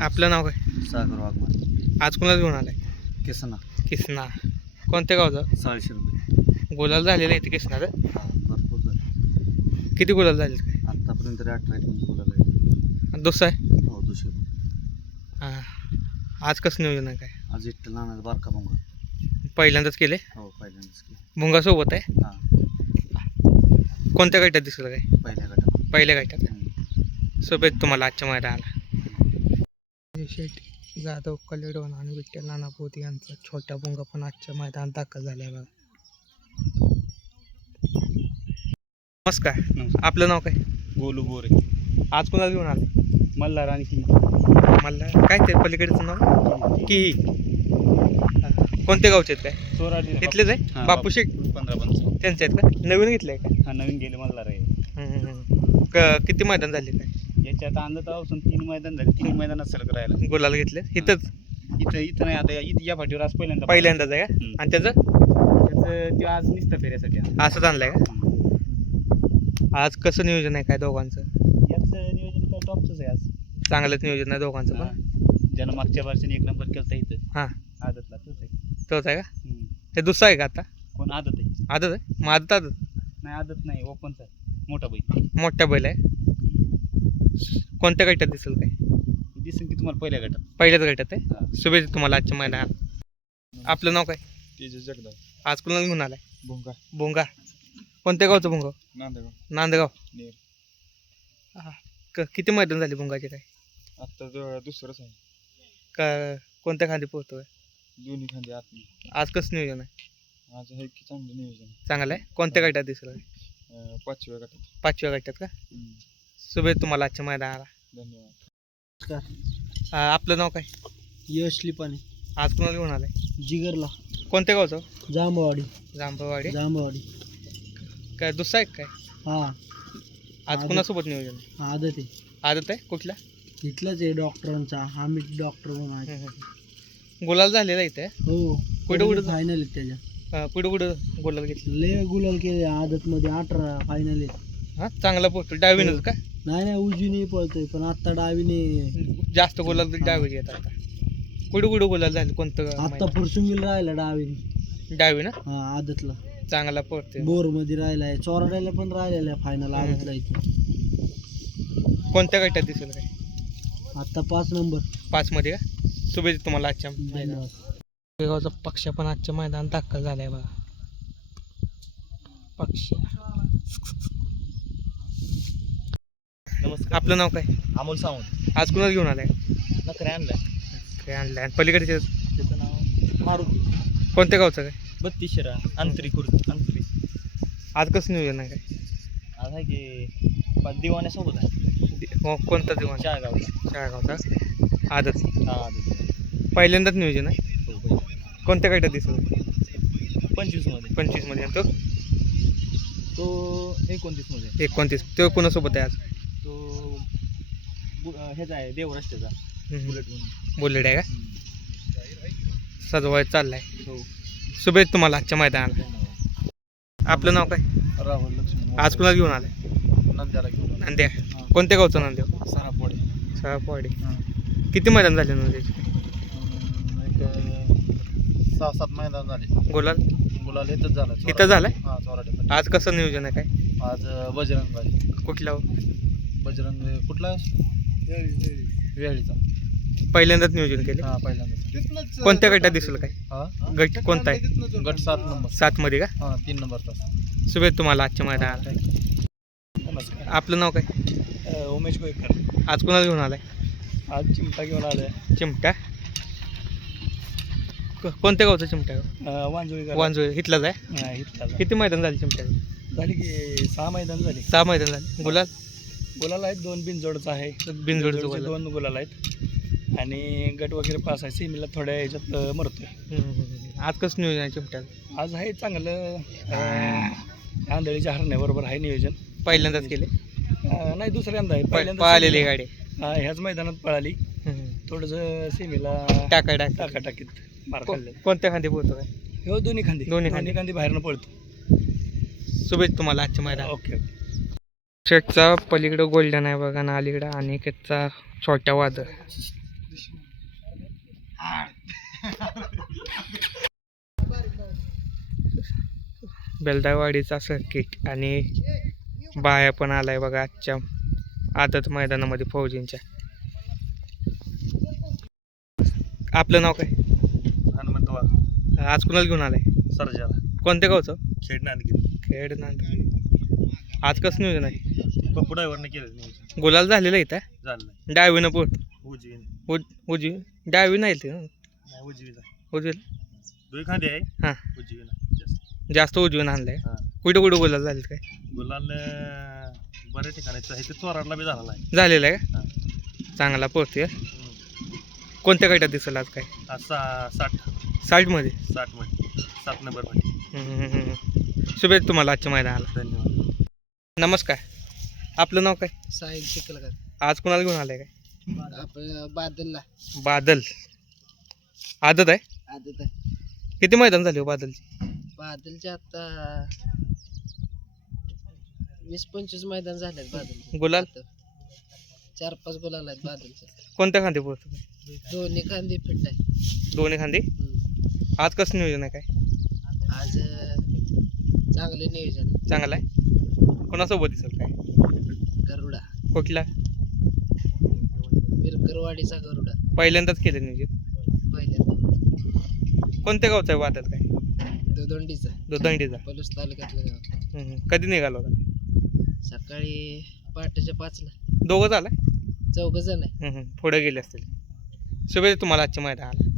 आपलं नाव काय? सागर वाघमारे. आज कुणाला घेऊन आलाय? किसना. किसना. कोणत्या गावचं? चाळीसशे रुपये गुलाल झालेलं आहे ते किसनाचं? हा, भरपूर झाले. किती गुलाल झाले काय? आत्तापर्यंत तरी अठरा एक बोलायला आहे दुसरा आहे? हो दुसरे हां. आज कसं नियोजन आहे काय? आज इट्टल नाण्याचा बारका भोंगा. पहिल्यांदाच केले? हो पहिल्यांदाच की भुंगा सोबत आहे? हां. कोणत्या गटात दिसलं काय? पहिल्या गटात. पहिल्या हम्म. सोबत तुम्हाला आजच्या मैदानाला. शेठ जाधव कलेडोन आणि विठ्ठल नाना पोती यांचा छोटा भुंगा पण आजच्या मैदानात दाखल झाला आहे बघा. नमस्कार. आपलं नाव काय? गोलू बोरे आज कुणाला घेऊन आले? मल्हार आणि ती मला काय ते पलीकडचं नाव? की कोणत्या गावचे आहेत काय? चोराडी इथलेच आहे? बापू शेठ? पंधरा पंचावन्न त्यांचे आहेत का? नवीन घेतलंय का? हा नवीन गेले मल्हार आहे. हम्म, हम्म, हम्म. क- किती मैदान झाले काय? याच्यात अंदाज असून तीन मैदान झाले. तीन मैदानात सलग राहिला. गुलाल घेतले. इथंच? इथं इथं नाही आता इथं या फाटीवर आज पहिल्यांदा पहिल्यांदाच आहे का. आणि त्याचं? त्याचं ते आज निसतं फेऱ्यासाठी. असंच आणलंय का? आज कसं नियोजन आहे काय दोघांचं? याचं नियोजन काय टॉपचंच आहे आज. चांगलंच नियोजन आहे दोघांचं हा. पण ज्यानं मागच्या वर्षाने एक नंबर केलता इथं. हां. आदतला तोच आहे. तोच आहे का? हम्म. हे दुसरं आहे का आता? कोण? आदत आहे. आदत आहे? मग आदत आदत? नाही आदत नाही ओपनचा आहे. मोठा बैल. मोठ्या बैल आहे. कोणत्या गटात दिसेल काय? दिसेल की तुम्हाला पहिल्या गटात. पहिल्याच गटात आहे. शुभेच्छा तुम्हाला आजच्या मैदानात. आपलं नाव काय? तेज जगदा आज कुणाला घेऊन आलाय? भोंगा. भोंगा. कोणत्या गावचं भोंगा? नांदगाव नांदगाव नेर. हा. क- किती मैदान झाले भोंगाचे काय? आता दुसरंच आहे. का कोणत्या खांदी पोहतोय? दोन्ही खांदे आत आज कसं नियोजन आहे? आज आहे की चांगलं नियोजन. चांगलं आहे? कोणत्या गटात दिसेल? काय? पाचव्या गटात. पाचव्या गटात का? शुभेच्छा तुम्हाला आजच्या मैदानाला. धन्यवाद. आपलं नाव काय? यशली पाणी आज कुणाला घेऊन आलाय? जिगरला. कोणत्या गावचं? जांभवाडी. जांभवाडी. जांभवाडी. काय दुसरा आहे काय? हा. आज आदत. कुणासोबत नियोजन आहे? आदत आहे. आदत आहे? कुठला? इथलाच आहे डॉक्टरांचा. आम्ही डॉक्टर म्हणून आहे. हम्म, हम्म. गुलाल झालेला इथे? हो. कुठं कुठं? फायनल आहेत त्याच्या. अ, कुठं कुठं गुलाल घेतलं? लय गुलाल केले आदत मध्ये अठरा फायनल आहेत हा चांगला पोहतो डावीनच का? नाही नाही उजवीने पळतोय पण आता डावीने. जास्त गुलाल तर डावी येत आता. कुठं कुठं गुलाल झाले कोणतं आता माहिती? फुरसुंगीला राहिला डावीने. डावी ना? हा आदतला. चांगला पडते बोरमध्ये राहिलाय चोराड्याला पण राहिलेला फायनल आदतला इथे कोणत्या गटात दिसेल काय आता पाच नंबर. पाच मध्ये का? शुभेच्छा तुम्हाला आजच्या मैदानात. धन्यवाद. गावचा पक्ष पण आजच्या मैदानात दाखल झालाय बघा. पक्ष. नमस्कार. आपलं नाव काय? अमोल सावंत. आज कुणाला घेऊन आलाय? नखरे आणलाय. काय आणि त्याचं नाव मारुती. कोणत्या गावचं काय? बत्तीस शिरा अंतरी खुर्द अंतरी. आज कसं नियोजन आहे काय? आज आहे की दिवाण्यासोबत आहे. दि- हो, कोणता दिवस शाळगावला शाळगावचा आजच. हा पहिल्यांदाच नियोजन आहे? हो. कोणत्या गटात दिसत पंचवीसमध्ये. पंचवीसमध्ये आणि तो? तो एकोणतीसमध्ये. एकोणतीस. तो कोणासोबत आहे आज? तो बु- अं, ह्याचा आहे देवराष्ट्राचा बुलेट म्हणून. बुलेट आहे का? सजवाय चाललाय. हो. शुभेच्छा तुम्हाला आजच्या मैदानाला. धन्यवाद. आपलं नाव काय? राहुल लक्ष्मण आज कुणाला घेऊन आलाय? नंद्याला घेऊन नांद्या. कोणत्या गावचं नांदेव सरापवाडी. सहापवाडी किती मैदान झाले नंद्याचे? एक सहा सात मैदान झाले. गोलाल? गुलाल इथंच झाला. इथं झालाय? हा चोराटे आज कसं नियोजन आहे काय? आज बजरंग आहे कुठला हो? बजरंग कुठला? वेळीचा. पहिल्यांदाच नियोजन केले? हा पहिल्यांदा कोणत्या गटात दिसेल काय? हा? गट कोणता आहे? गट सात नंबर. सात मध्ये का? हा तीन नंबर तास तुम्हाला आजच्या मैदानाला. नमस्कार. आपलं नाव काय? उमेश गोयकर आज कुणाला घेऊन आलाय? आज चिमटा घेऊन आलोय. चिमटा? को- कोणत्या गावचा चिमटा आहे? वांजुळी वांजोळी इथलाच आहे? किती मैदान झाले चिमट्या झाली की सहा मैदान झाली. सहा मैदान झाले. गुलाल गुलाल आहेत दोन बिनजोडचं आहे. बिनजोडचं बिनजोडचे गुलाल. दोन गुलाल आहेत. आणि गट वगैरे पास आहे सेमीला थोड्या ह्याच्यात अं, मरतोय. आज कसं नियोजन आहे चिमट्या आज आहे चांगलं अं, आंधळीच्या हरण्याबरोबर आहे नियोजन. पहिल्यांदाच केले? अं, नाही दुसऱ्यांदा आहे. पहिल्यांदा सेमीला- गाडी. हा, ह्याच मैदानात पळाली. थोडंसं सेमीला टाका टाका. टाका टाकीत मार को- खाल्ले. कोणत्या खांदी पोहतो काय? हो दोन्ही खांदी. दोन्ही खांदी. खांदी बाहेरनं पळतो. शुभेच्छा तुम्हाला आजच्या मैदान ओके. शेटचा पलीकडं गोल्डन आहे बघा ना अलीकडं आणि एकचा छोट्या वादळ. बेलदावाडीचा सर्किट आणि बाया पण आलाय बघा आजच्या आदत मैदानामध्ये फौजींच्या. आपलं नाव काय? हनुमंत वाघ. आज कुणाला घेऊन आलाय? सरजाला. कोणत्या गावचं? खेड नांदगिरी. खेड नांदेड आज कसं नियोजन आहे? पप्पू ड्रायव्हरने केलं नियोजन. गुलाल झालेलं आहे इथं? झालं डावीनं पोट. उजवीन. उज उजवी. डावी नाही ते. नाही उजवीला. उजवी. दोन खांदे आहे? हां. उजवीला जास्त. जास्त उजवीनं हां. कुठं कुठं गुलाल झाले काय? गुलाल अं, बऱ्याच ठिकाणी आहे ते चोराडला बी झालेला आहे. झालेलं आहे हां. का चांगला पोहते हम्म. कोणत्या गटात दिसेल आज काय? सा साठ. साठमध्ये. साठमध्ये सात नंबरमध्ये हम्म, हम्म, हम्म. शुभेच्छा तुम्हाला आजच्या मैदानाला. धन्यवाद. नमस्कार. आपलं नाव काय? साहिल चिखलकर आज कुणाला घेऊन आलंय काय? आपलं बादलला. बादल. आदत आहे? आदत आहे. किती मैदान झाले हो बादलची? बादलचे आता वीस पंचवीस मैदान झालेत बादलचे. गुलाल? चार पाच गुलाल आहेत बादलचे. कोणत्या खांदी पोहोचतो दोन्ही खांदे फिट आहे. दोन्ही खांदी? हम्म. आज कसं नियोजन आहे काय? आज अं, चांगलं नियोजन आहे. चांगलं आहे? कोणासोबत दिसेल काय? गरुडा. कुठला? विरकरवाडीचा गरुडा. पहिल्यांदाच केलं नियोजन? पहिल्यांदा. कोणत्या गावचा आहे बादल काय? दोदंडीचा. दुधंडीचा पलूस तालुक्यातलं गाव. हम्म, हम्म. कधी निघाला होता? सकाळी पहाटेच्या पाचला. दोघं झालाय चौघ जण आहे. पुढे गेले असतील. शुभेच्छा तुम्हाला आजच्या मैदानाला.